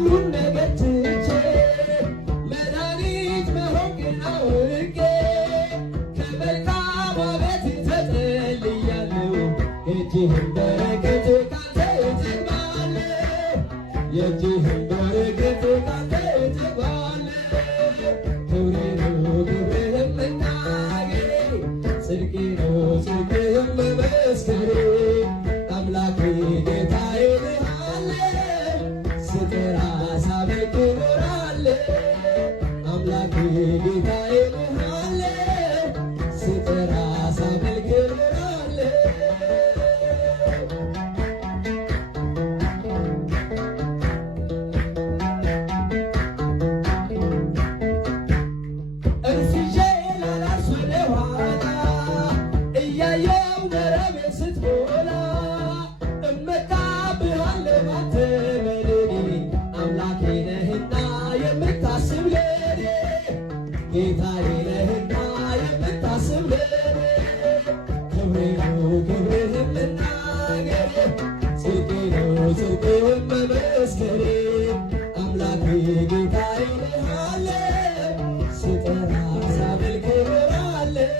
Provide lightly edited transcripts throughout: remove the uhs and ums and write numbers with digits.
ሁሉን ነገር ትቼ መድኃኒት መሆንህን አውቄ ከመልካም ቤት ተጠልያለሁ። የእጅህን በረከት ካንተ እጠግባለሁ። የእጅህን በረከት ካንተ እጠግባለሁ። ክብሬ ነው ክብርህን መናገሬ፣ ጽድቄ ነው ጽድቅህን መመስከሬ። አምላኬ ጌታዬ እልሃለሁ፣ ስጠራ ሳመልክ እኖራለሁ። አምላኬ ጌታዬ እልሃለሁ፣ ስጠራ ሳመልክ እኖራለሁ። እንስዤ ላላርስ ወደ ኋላ እያየው መረቤን ስትሞላ እመካብሃለሁ ባንተ መድኔ። አምላኬ ነህና የምታስብ ለኔ፣ ጌታዬ ነህና የምታስብ ለኔ። ክብሬ ነው ክብርህን መናገሬ፣ ጽድቄ ነው ጽድቅህን መመስከሬ። አምላኬ ጌታዬ እልሃለሁ፣ ስጠራ ሳመልክ እኖራለሁ።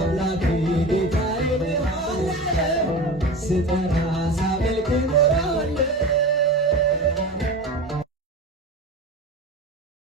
አምላኬ ጌታዬ እልሃለሁ፣ ስጠራ